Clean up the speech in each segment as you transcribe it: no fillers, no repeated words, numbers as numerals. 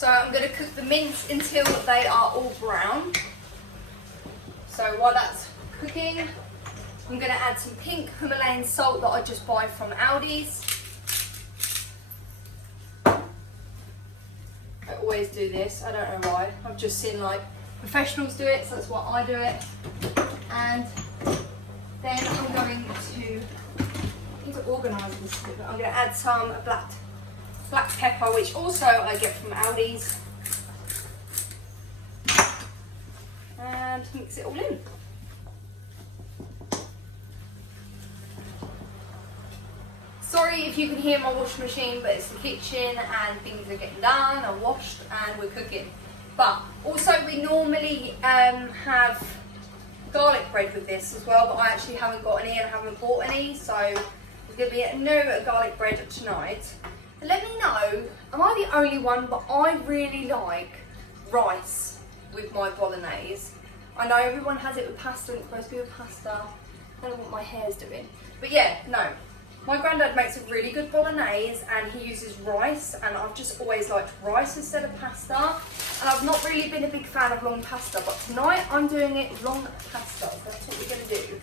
So I'm going to cook the mince until they are all brown. So while that's cooking, I'm going to add some pink Himalayan salt that I just buy from Aldi's. I always do this, I don't know why. I've just seen like professionals do it, so that's why I do it. And then I'm going to, I need to organise this a bit, but I'm going to add some black pepper, which also I get from Aldi's. And mix it all in. Sorry if you can hear my washing machine, but it's the kitchen and things are getting done and washed and we're cooking. But also we normally have garlic bread with this as well, but I actually haven't got any and I haven't bought any, so there's going to be no garlic bread tonight. But let me know, am I the only one, but I really like rice with my bolognese. I know everyone has it with pasta and it's supposed to be with pasta. I don't know what my hair's doing. But yeah, no. My granddad makes a really good bolognese and he uses rice, and I've just always liked rice instead of pasta. And I've not really been a big fan of long pasta, but tonight I'm doing it long pasta. That's what we're going to do.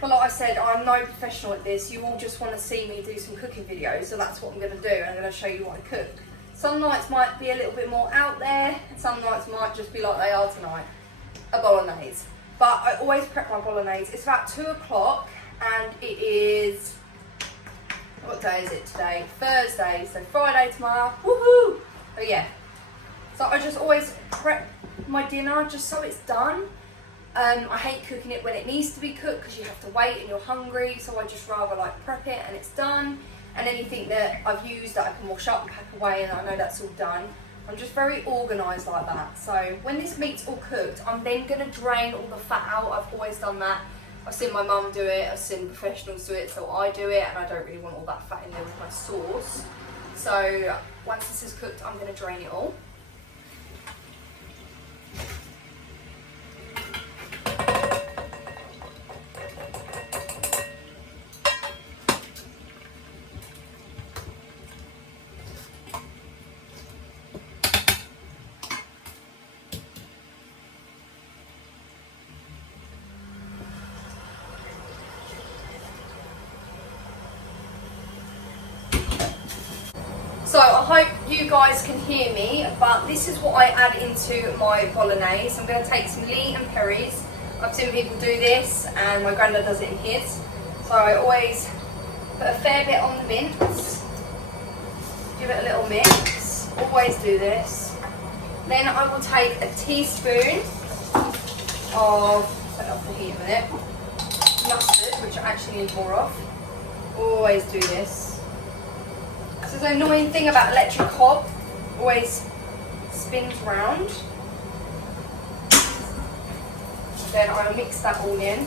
But like I said, I'm no professional at this. You all just want to see me do some cooking videos, so that's what I'm going to do. I'm going to show you what I cook. Some nights might be a little bit more out there, and some nights might just be like they are tonight, a bolognese. But I always prep my bolognese. It's about 2 o'clock and it is, what day is it today? Thursday, so Friday tomorrow, woohoo! But yeah, so I just always prep my dinner just so it's done. I hate cooking it when it needs to be cooked because you have to wait and you're hungry, so I just rather like prep it and it's done. And anything that I've used that I can wash up and pack away and I know that's all done. I'm just very organised like that. So when this meat's all cooked, I'm then going to drain all the fat out. I've always done that. I've seen my mum do it, I've seen professionals do it, so I do it, and I don't really want all that fat in there with my sauce. So once this is cooked, I'm going to drain it all. So I hope you guys can hear me, but this is what I add into my bolognese. I'm going to take some Lee and Perry's. I've seen people do this and my granddad does it in his. So I always put a fair bit on the mince, give it a little mix, always do this. Then I will take a teaspoon of, set off the heat a minute, mustard, which I actually need more of. Always do this. So the annoying thing about electric hob, always spins round. Then I'll mix that all in.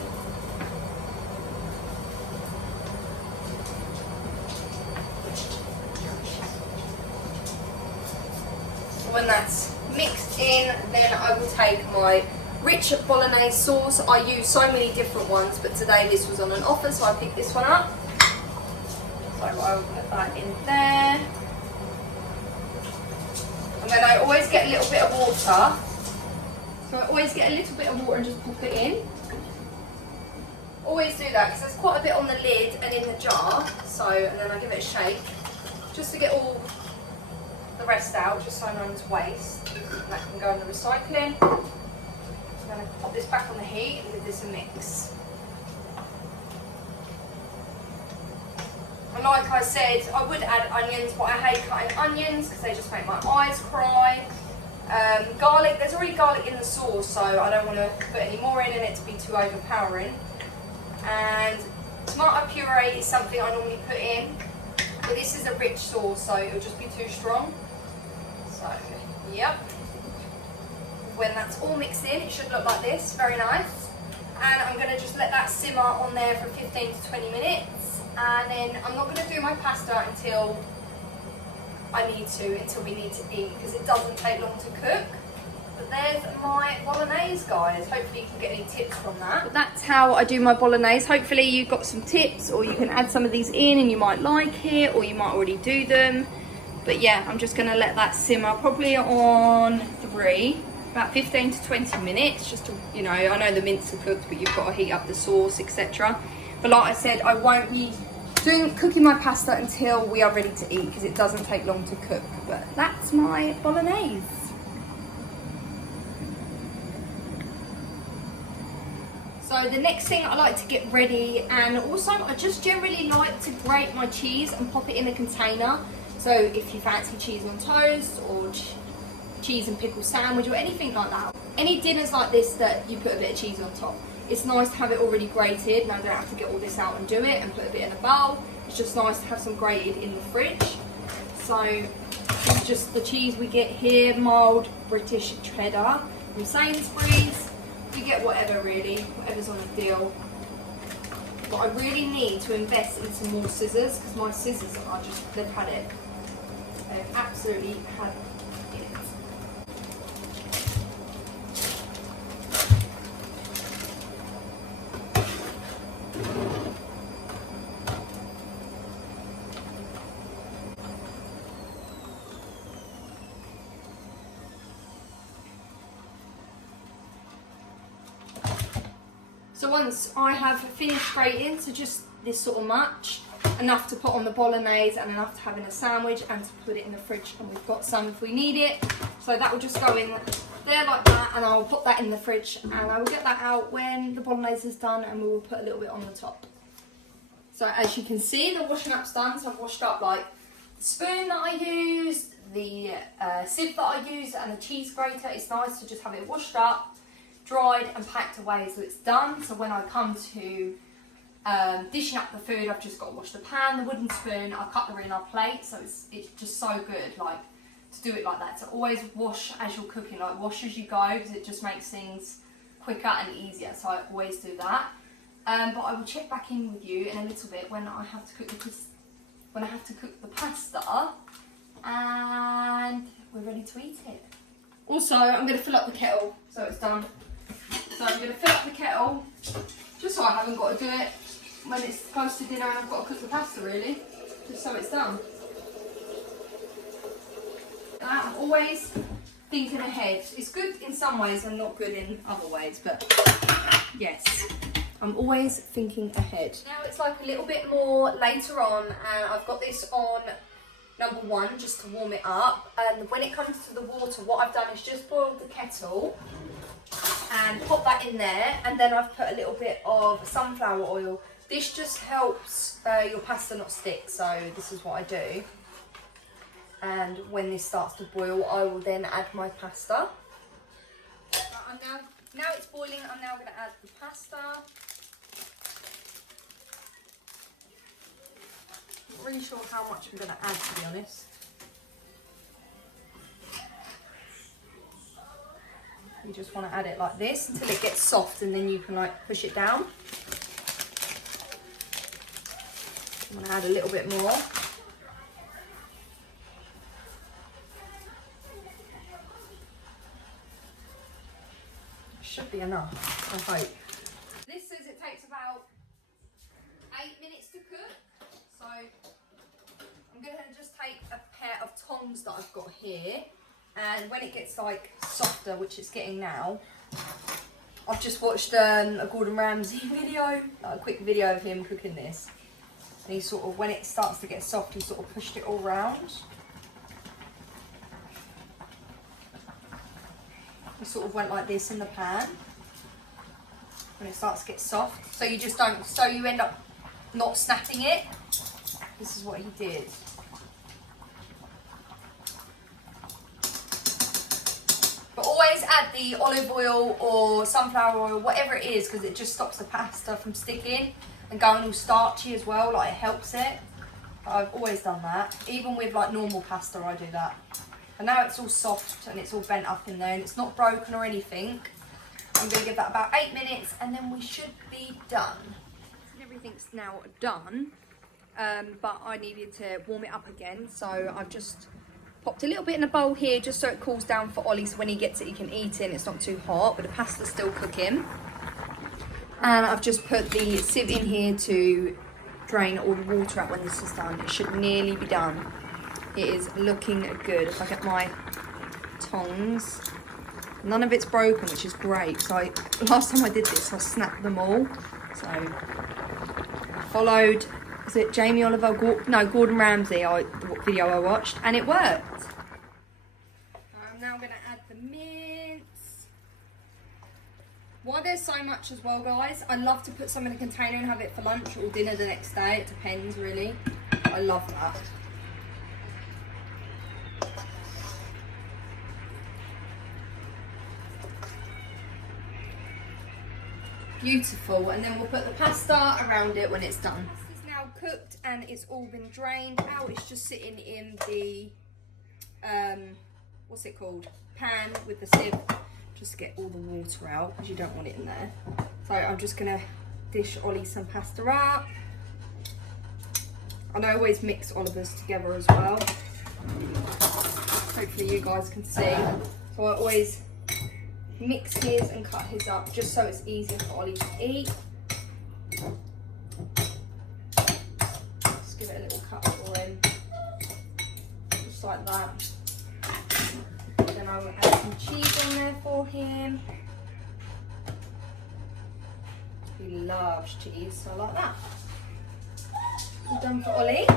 So when that's mixed in, then I will take my rich bolognese sauce. I use so many different ones, but today this was on an offer, so I picked this one up. So I'll put that in there. And then I always get a little bit of water. So I always get a little bit of water and just pop it in. Always do that because there's quite a bit on the lid and in the jar. So, and then I give it a shake just to get all the rest out, just so none's waste. And that can go in the recycling. I'm going to pop this back on the heat and give this a mix. And like I said, I would add onions, but I hate cutting onions because they just make my eyes cry. Garlic, there's already garlic in the sauce, so I don't want to put any more in and it to be too overpowering. And tomato puree is something I normally put in, but this is a rich sauce, so it'll just be too strong. So, yep. When that's all mixed in, it should look like this, very nice. And I'm going to just let that simmer on there for 15 to 20 minutes. And then I'm not going to do my pasta until we need to eat, because it doesn't take long to cook. But there's my bolognese, guys. Hopefully you can get any tips from that. But that's how I do my bolognese. Hopefully you've got some tips, or you can add some of these in and you might like it, or you might already do them. But yeah, I'm just gonna let that simmer probably on 3, about 15 to 20 minutes, just to, you know, I know the mince are cooked, but you've got to heat up the sauce, etc. But like I said, I won't be cooking my pasta until we are ready to eat, because it doesn't take long to cook. But that's my bolognese. So the next thing I like to get ready, and also I just generally like to grate my cheese and pop it in a container. So if you fancy cheese on toast or cheese and pickle sandwich or anything like that, any dinners like this that you put a bit of cheese on top, it's nice to have it already grated, and I don't have to get all this out and do it and put a bit in a bowl. It's just nice to have some grated in the fridge. So this is just the cheese we get here, mild British cheddar from Sainsbury's. You get whatever really, whatever's on the deal. But I really need to invest in some more scissors, because my scissors are just, they've had it. They've absolutely had it. So once I have finished grating, so just this sort of much, enough to put on the bolognese and enough to have in a sandwich and to put it in the fridge, and we've got some if we need it. So that will just go in there like that, and I will put that in the fridge, and I will get that out when the bolognese is done, and we will put a little bit on the top. So as you can see, the washing up's done. So I've washed up like the spoon that I used, the sieve that I used, and the cheese grater. It's nice to just have it washed up, dried and packed away, so it's done. So when I come to dishing up the food, I've just got to wash the pan, the wooden spoon, our cutlery and our plate. So it's just so good, like, to do it like that. So always wash as you're cooking, like wash as you go, because it just makes things quicker and easier. So I always do that. But I will check back in with you in a little bit when I have to cook the pasta, and we're ready to eat it. Also, I'm going to fill up the kettle, so it's done. So I'm going to fill up the kettle, just so I haven't got to do it when it's close to dinner and I've got to cook the pasta, really, just so it's done. I'm always thinking ahead. It's good in some ways and not good in other ways, but yes, I'm always thinking ahead. Now it's like a little bit more later on, and I've got this on number 1 just to warm it up. And when it comes to the water, what I've done is just boiled the kettle and pop that in there, and then I've put a little bit of sunflower oil. This just helps your pasta not stick, so this is what I do. And when this starts to boil, I will then add my pasta. Now it's boiling, I'm now going to add the pasta. Not really sure how much I'm going to add, to be honest. You just want to add it like this until it gets soft, and then you can like push it down. I'm going to add a little bit more. Should be enough, I hope. This says it takes about 8 minutes to cook. So I'm going to just take a pair of tongs that I've got here. And when it gets like softer, which it's getting now, I've just watched a Gordon Ramsay video, a quick video of him cooking this. And he sort of, when it starts to get soft, he sort of pushed it all round. He sort of went like this in the pan when it starts to get soft. So you just don't, so you end up not snapping it. This is what he did. But always add the olive oil or sunflower oil, whatever it is, because it just stops the pasta from sticking and going all starchy as well, like it helps it. I've always done that. Even with like normal pasta, I do that. And now it's all soft and it's all bent up in there and it's not broken or anything. I'm going to give that about 8 minutes and then we should be done. Everything's now done, but I needed to warm it up again. So I've just popped a little bit in a bowl here just so it cools down for Ollie, so when he gets it he can eat it and it's not too hot, but the pasta's still cooking. And I've just put the sieve in here to drain all the water out when this is done. It should nearly be done. It is looking good. If I get my tongs, none of it's broken, which is great. So last time I did this, I snapped them all. So I followed, is it Jamie Oliver? Gordon Ramsay video I watched, and it worked. I'm now going to add the mince. Why there's so much as well, guys, I love to put some in a container and have it for lunch or dinner the next day. It depends, really. But I love that. Beautiful, and then we'll put the pasta around it when it's done. This is now cooked and it's all been drained out. It's just sitting in the what's it called, pan with the sieve, just to get all the water out because you don't want it in there. So I'm just gonna dish Ollie some pasta up, and I always mix Oliver's together as well. Hopefully you guys can see. So I always mix his and cut his up just so it's easier for Ollie to eat. Just give it a little cut for him, just like that. Then I will add some cheese on there for him. He loves cheese, so like that. All done for Ollie.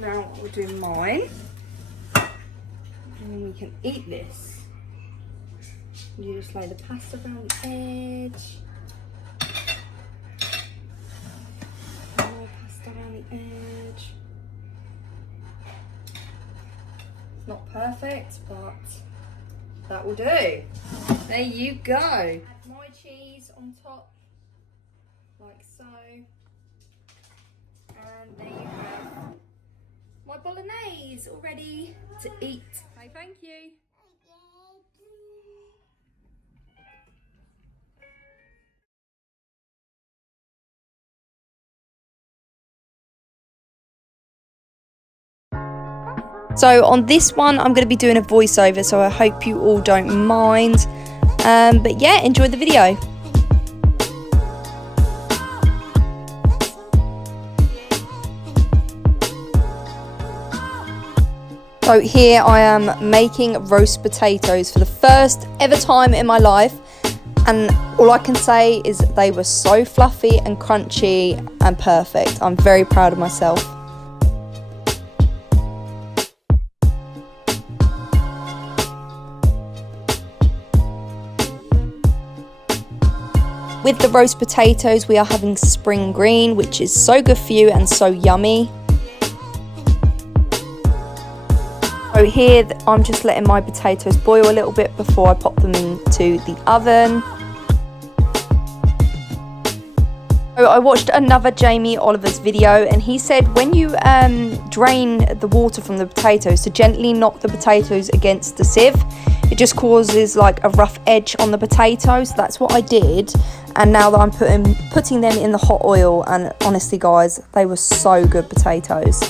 Now we'll do mine, and then we can eat this. You just lay the pasta around the edge. More pasta around the edge. It's not perfect, but that will do. There you go. Add my cheese on top, like so. And there you have my bolognese all ready to eat. Say thank you. So on this one, I'm going to be doing a voiceover, so I hope you all don't mind. But yeah, enjoy the video. So here I am making roast potatoes for the first ever time in my life. And all I can say is they were so fluffy and crunchy and perfect. I'm very proud of myself. With the roast potatoes, we are having spring green, which is so good for you and so yummy. So here, I'm just letting my potatoes boil a little bit before I pop them into the oven. So I watched another Jamie Oliver's video, and he said when you drain the water from the potatoes, to gently knock the potatoes against the sieve. It just causes like a rough edge on the potatoes. That's what I did, and now that I'm putting them in the hot oil, and honestly guys, they were so good potatoes.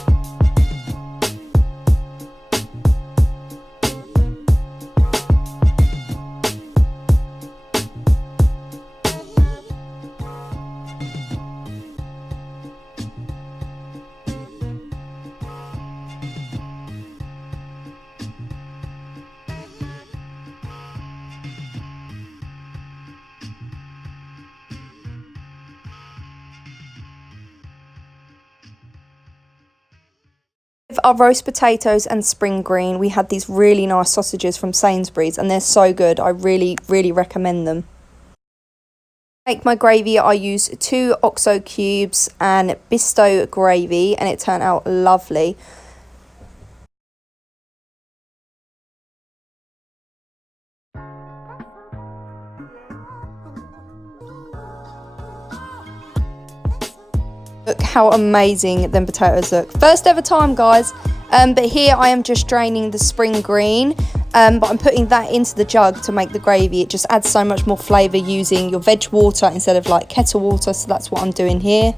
With our roast potatoes and spring green, we had these really nice sausages from Sainsbury's, and they're so good. I really recommend them. To make my gravy, I used 2 OXO cubes and Bisto gravy, and it turned out lovely. Look how amazing them potatoes look. First ever time, guys. But here I am just draining the spring green, but I'm putting that into the jug to make the gravy. It just adds so much more flavour using your veg water instead of like kettle water, so that's what I'm doing here.